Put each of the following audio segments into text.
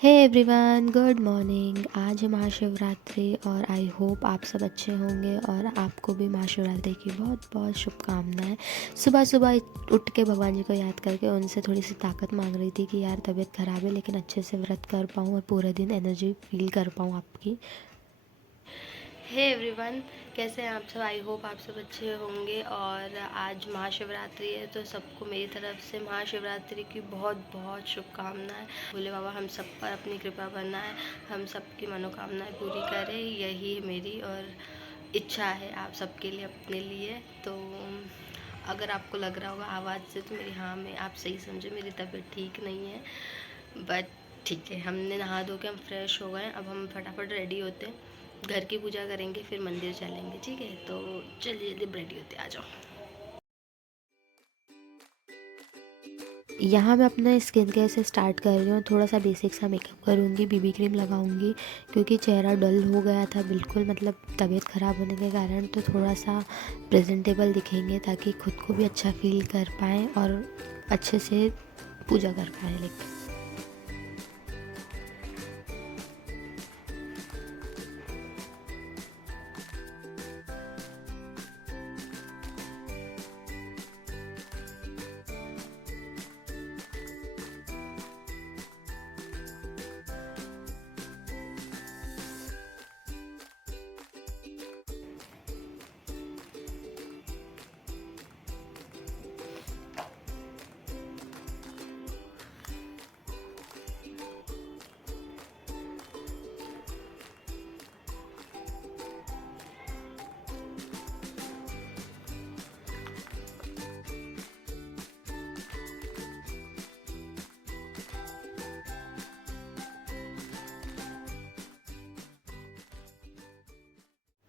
Hey everyone, good morning. आज है महाशिवरात्रि और आई होप आप सब अच्छे होंगे और आपको भी महाशिवरात्रि की बहुत बहुत शुभकामनाएं। सुबह सुबह उठ के भगवान जी को याद करके उनसे थोड़ी सी ताकत मांग रही थी कि यार तबीयत ख़राब है लेकिन अच्छे से व्रत कर पाऊँ और पूरे दिन एनर्जी फील कर पाऊँ आपकी। हे एवरीवन, कैसे हैं आप सब? आई होप आप सब अच्छे होंगे। और आज महाशिवरात्रि है तो सबको मेरी तरफ से महाशिवरात्रि की बहुत बहुत शुभकामनाएं। भोले बाबा हम सब पर अपनी कृपा बनाए, हम सबकी मनोकामनाएं पूरी करें, यही मेरी और इच्छा है आप सबके लिए, अपने लिए। तो अगर आपको लग रहा होगा आवाज़ से तो मेरी, हाँ, मैं आप सही समझे, मेरी तबीयत ठीक नहीं है। बट ठीक है, हमने नहा धो के हम फ्रेश हो गए, अब हम फटाफट रेडी होते हैं, घर की पूजा करेंगे, फिर मंदिर चलेंगे। ठीक है, तो चलिए जल्दी रेडी होते, आ जाओ। यहाँ मैं अपना स्किन केयर से स्टार्ट कर रही हूँ। थोड़ा सा बेसिक सा मेकअप करूँगी, बीबी क्रीम लगाऊँगी क्योंकि चेहरा डल हो गया था बिल्कुल, मतलब तबीयत ख़राब होने के कारण। तो थोड़ा सा प्रेजेंटेबल दिखेंगे ताकि खुद को भी अच्छा फील कर पाएँ और अच्छे से पूजा कर पाएँ। लेकिन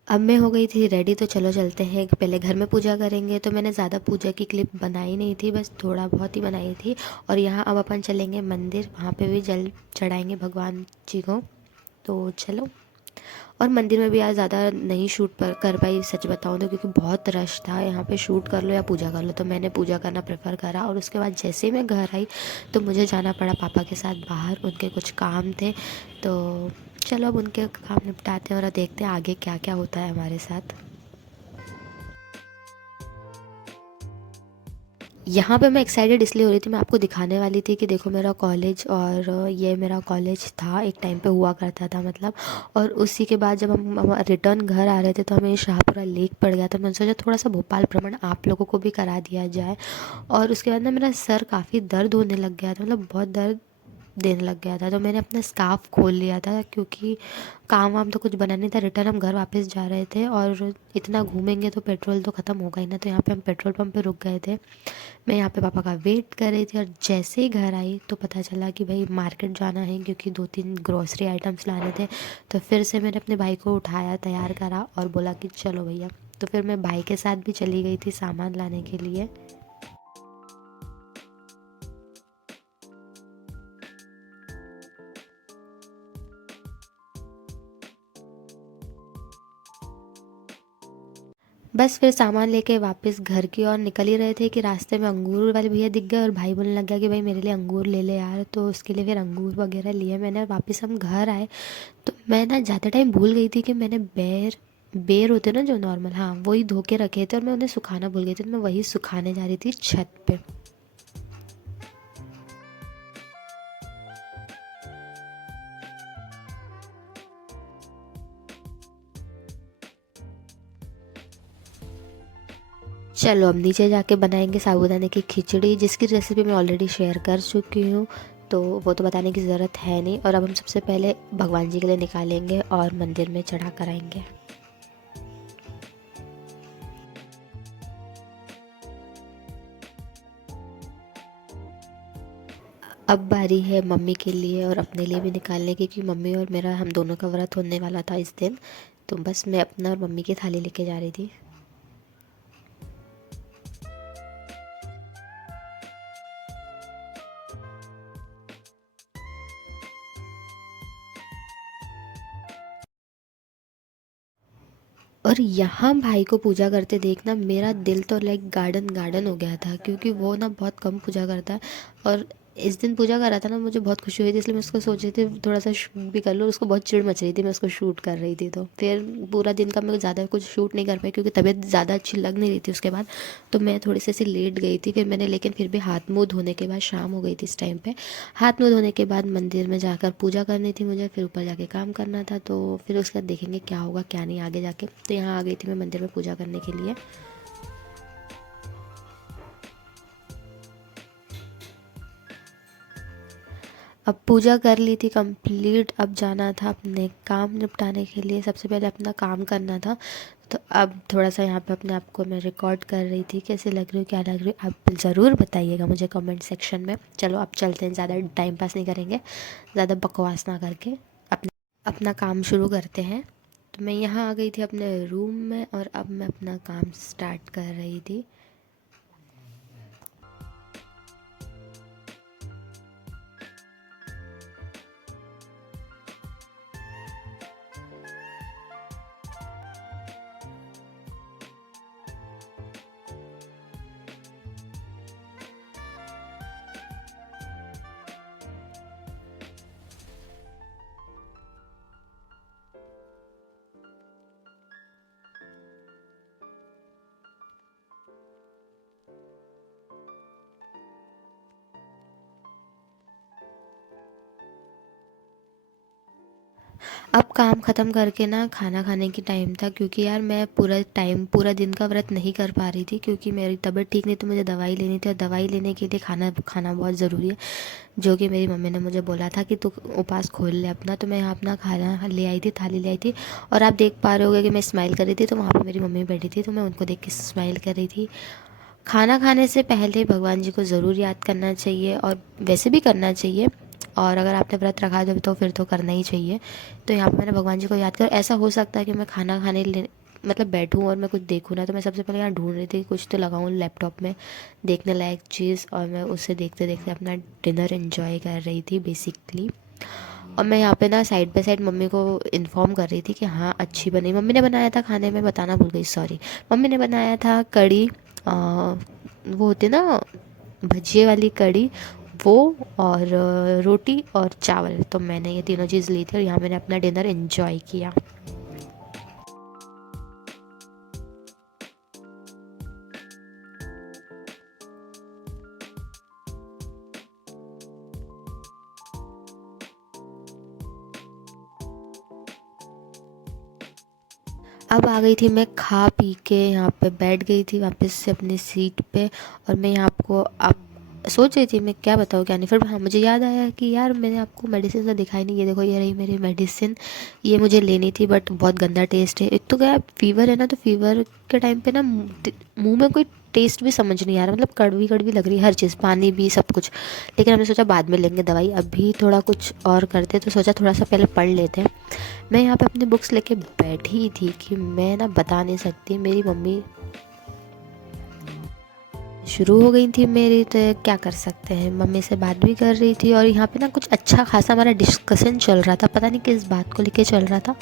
अब मैं हो गई थी रेडी, तो चलो चलते हैं, पहले घर में पूजा करेंगे। तो मैंने ज़्यादा पूजा की क्लिप बनाई नहीं थी, बस थोड़ा बहुत ही बनाई थी। और यहाँ अब अपन चलेंगे मंदिर, वहाँ पे भी जल चढ़ाएंगे भगवान जी को। तो चलो। और मंदिर में भी आज ज़्यादा नहीं शूट पर कर पाई, सच बताऊँ तो, क्योंकि बहुत रश था। यहाँ पे शूट कर लो या पूजा कर लो, तो मैंने पूजा करना प्रेफर करा। और उसके बाद जैसे ही मैं घर आई तो मुझे जाना पड़ा पापा के साथ बाहर, उनके कुछ काम थे। तो चलो अब उनके काम निपटाते हैं और देखते हैं आगे क्या क्या होता है हमारे साथ। यहाँ पे मैं एक्साइटेड इसलिए हो रही थी, मैं आपको दिखाने वाली थी कि देखो मेरा कॉलेज, और ये मेरा कॉलेज था, एक टाइम पे हुआ करता था मतलब। और उसी के बाद जब हम रिटर्न घर आ रहे थे तो हमें शाहपुरा लेक पड़ गया था। मैंने सोचा थोड़ा सा भोपाल भ्रमण आप लोगों को भी करा दिया जाए। और उसके बाद ना मेरा सर काफ़ी दर्द होने लग गया था, मतलब बहुत दर्द देने लग गया था। तो मैंने अपना स्कार्फ खोल लिया था क्योंकि काम वाम तो कुछ बना नहीं था। रिटर्न हम घर वापस जा रहे थे और इतना घूमेंगे तो पेट्रोल तो ख़त्म होगा ही ना। तो यहाँ पे हम पेट्रोल पंप पे रुक गए थे। मैं यहाँ पे पापा का वेट कर रही थी और जैसे ही घर आई तो पता चला कि भाई मार्केट जाना है क्योंकि 2-3 ग्रॉसरी आइटम्स लाने थे। तो फिर से मैंने अपने भाई को उठाया, तैयार करा और बोला कि चलो भैया। तो फिर मैं भाई के साथ भी चली गई थी सामान लाने के लिए। बस फिर सामान लेके वापस घर की ओर निकल ही रहे थे कि रास्ते में अंगूर वाले भैया दिख गए और भाई बोलने लग गया कि भाई मेरे लिए अंगूर ले ले यार। तो उसके लिए फिर अंगूर वगैरह लिए मैंने और वापस हम घर आए। तो मैं ना ज़्यादा टाइम भूल गई थी कि मैंने बेर बेर होते ना जो नॉर्मल, हाँ, वही धो के रखे थे और मैं उन्हें सुखाना भूल गई थी। तो मैं वही सुखाने जा रही थी छत पे। चलो अब नीचे जाके बनाएंगे साबूदाने की खिचड़ी, जिसकी रेसिपी मैं ऑलरेडी शेयर कर चुकी हूँ, तो वो तो बताने की ज़रूरत है नहीं। और अब हम सबसे पहले भगवान जी के लिए निकालेंगे और मंदिर में चढ़ा कर आएंगे। अब बारी है मम्मी के लिए और अपने लिए भी निकालने की, क्योंकि मम्मी और मेरा हम दोनों का व्रत होने वाला था इस दिन। तो बस मैं अपना और मम्मी की थाली लेके जा रही थी। और यहाँ भाई को पूजा करते देखना मेरा दिल तो लाइक गार्डन गार्डन हो गया था, क्योंकि वो ना बहुत कम पूजा करता है। और इस दिन पूजा कर रहा था ना, मुझे बहुत खुशी हुई थी, इसलिए मैं उसको सोच रही थी थोड़ा सा शूट भी कर लूँ। उसको बहुत चिढ़ मच रही थी मैं उसको शूट कर रही थी, तो फिर पूरा दिन का मैं ज़्यादा कुछ शूट नहीं कर पाई क्योंकि तबीयत ज़्यादा अच्छी लग नहीं रही थी उसके बाद। तो मैं थोड़ी सी ऐसी लेट गई थी फिर मैंने, लेकिन फिर भी हाथ मुँह धोने के बाद शाम हो गई थी इस टाइम पर। हाथ मुँह धोने के बाद मंदिर में जाकर पूजा करनी थी मुझे, फिर ऊपर जाके काम करना था। तो फिर उसके बाद देखेंगे क्या होगा क्या नहीं आगे जाके। तो यहाँ आ गई थी मैं मंदिर में पूजा करने के लिए। अब पूजा कर ली थी कंप्लीट, अब जाना था अपने काम निपटाने के लिए। सबसे पहले अपना काम करना था। तो अब थोड़ा सा यहाँ पे अपने आप को मैं रिकॉर्ड कर रही थी, कैसे लग रही हूँ क्या लग रही हूँ आप ज़रूर बताइएगा मुझे कमेंट सेक्शन में। चलो अब चलते हैं, ज़्यादा टाइम पास नहीं करेंगे, ज़्यादा बकवास ना करके अपने अपना काम शुरू करते हैं। तो मैं यहाँ आ गई थी अपने रूम में और अब मैं अपना काम स्टार्ट कर रही थी। अब काम ख़त्म करके ना खाना खाने की टाइम था, क्योंकि यार मैं पूरा दिन का व्रत नहीं कर पा रही थी क्योंकि मेरी तबीयत ठीक नहीं, तो मुझे दवाई लेनी थी और दवाई लेने के लिए खाना खाना बहुत ज़रूरी है। जो कि मेरी मम्मी ने मुझे बोला था कि तू उपवास खोल ले अपना। तो मैं यहाँ अपना खाना ले आई थी, थाली ले आई थी और आप देख पा रहे होगे कि मैं स्माइल कर रही थी। तो वहाँ पर मेरी मम्मी बैठी थी तो मैं उनको देख के स्माइल कर रही थी। खाना खाने से पहले भगवान जी को ज़रूर याद करना चाहिए और वैसे भी करना चाहिए। और अगर आपने व्रत रखा है तो फिर तो करना ही चाहिए। तो यहाँ पे मैंने भगवान जी को याद कर, ऐसा हो सकता है कि मैं खाना खाने ले मतलब बैठूँ और मैं कुछ देखूँ ना, तो मैं सबसे पहले यहाँ ढूंढ रही थी कुछ तो लगाऊँ लैपटॉप में देखने लायक चीज़, और मैं उसे देखते देखते अपना डिनर एंजॉय कर रही थी बेसिकली। और मैं यहाँ पे ना साइड बाय साइड मम्मी को इन्फॉर्म कर रही थी कि हाँ अच्छी बनी। मम्मी ने बनाया था खाने में, बताना भूल गई सॉरी। मम्मी ने बनाया था कढ़ी, वो होती ना भजिए वाली कढ़ी, वो, और रोटी और चावल। तो मैंने ये तीनों चीज़ ली थी और यहाँ मैंने अपना डिनर एंजॉय किया। अब आ गई थी मैं खा पी के यहाँ पे बैठ गई थी वापस से अपनी सीट पे। और मैं यहाँ आपको अब सोच रही थी मैं क्या बताऊँ क्या नहीं, फिर हाँ मुझे याद आया कि यार मैंने आपको मेडिसिन तो दिखाई नहीं। ये देखो ये रही मेरी मेडिसिन, ये मुझे लेनी थी बट बहुत गंदा टेस्ट है। एक तो क्या फीवर है ना, तो फीवर के टाइम पे ना मुंह में कोई टेस्ट भी समझ नहीं आ रहा, मतलब कड़वी कड़वी लग रही है हर चीज़, पानी भी सब कुछ। लेकिन हमने सोचा बाद में लेंगे दवाई, अभी थोड़ा कुछ और करते, तो सोचा थोड़ा सा पहले पढ़ लेते हैं। मैं यहाँ पे अपनी बुक्स लेके बैठी थी कि मैं ना बता नहीं सकती, मेरी मम्मी शुरू हो गई थी मेरी, तो क्या कर सकते हैं, मम्मी से बात भी कर रही थी और यहाँ पे ना कुछ अच्छा खासा हमारा डिस्कशन चल रहा था। पता नहीं किस बात को लेके चल रहा था,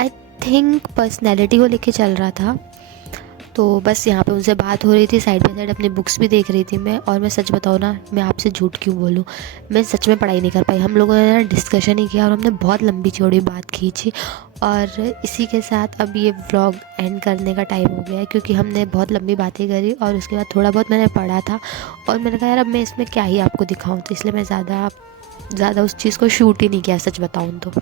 आई थिंक पर्सनैलिटी को लेके चल रहा था। तो बस यहाँ पे उनसे बात हो रही थी, साइड बाय साइड अपनी बुक्स भी देख रही थी मैं। और मैं सच बताऊँ ना, मैं आपसे झूठ क्यों बोलूँ, मैं सच में पढ़ाई नहीं कर पाई। हम लोगों ने ना डिस्कशन ही किया और हमने बहुत लंबी चौड़ी बात खींची। और इसी के साथ अब ये व्लॉग एंड करने का टाइम हो गया है, क्योंकि हमने बहुत लंबी बातें करी और उसके बाद थोड़ा बहुत मैंने पढ़ा था। और मैंने कहा यार अब मैं इसमें क्या ही आपको दिखाऊँ, तो इसलिए मैं ज़्यादा ज़्यादा उस चीज़ को शूट ही नहीं किया सच बताऊँ तो।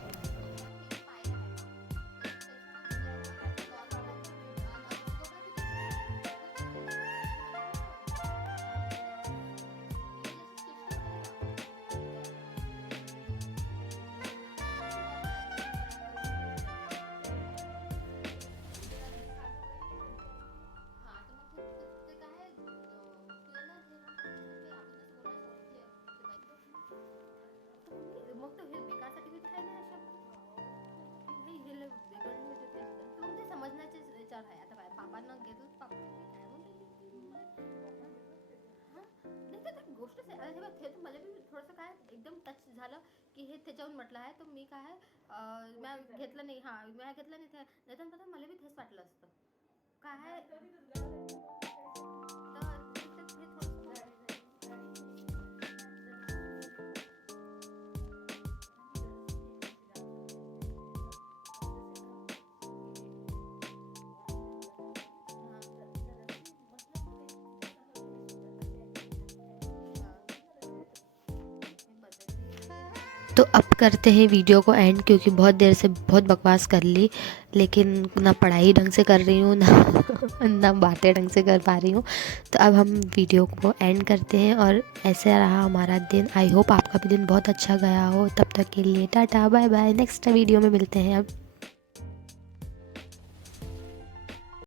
मग तो हे बेकारसाठी मी काय नाही शब्द हे हे बिघडले होते ते मग ते समजण्याचे विचार आहे. आता काय बाबांना घेतलं बाबा काय नाही तर गोष्टच आहे. अरे हे तर मला बी थोडंसं काय एकदम टच झालं की हे त्याच्याहून म्हटलं आहे, तर मी काय मी घेतलं नाही. हां मी घेतलं नाही, नाही तर मला बी तेच वाटलं असतं काय तर तो अब करते हैं वीडियो को एंड, क्योंकि बहुत देर से बहुत बकवास कर ली, लेकिन ना पढ़ाई ढंग से कर रही हूँ ना ना बातें ढंग से कर पा रही हूँ। तो अब हम वीडियो को एंड करते हैं, और ऐसे रहा हमारा दिन। आई होप आपका भी दिन बहुत अच्छा गया हो। तब तक के लिए tata bye bye, next video में मिलते हैं अब।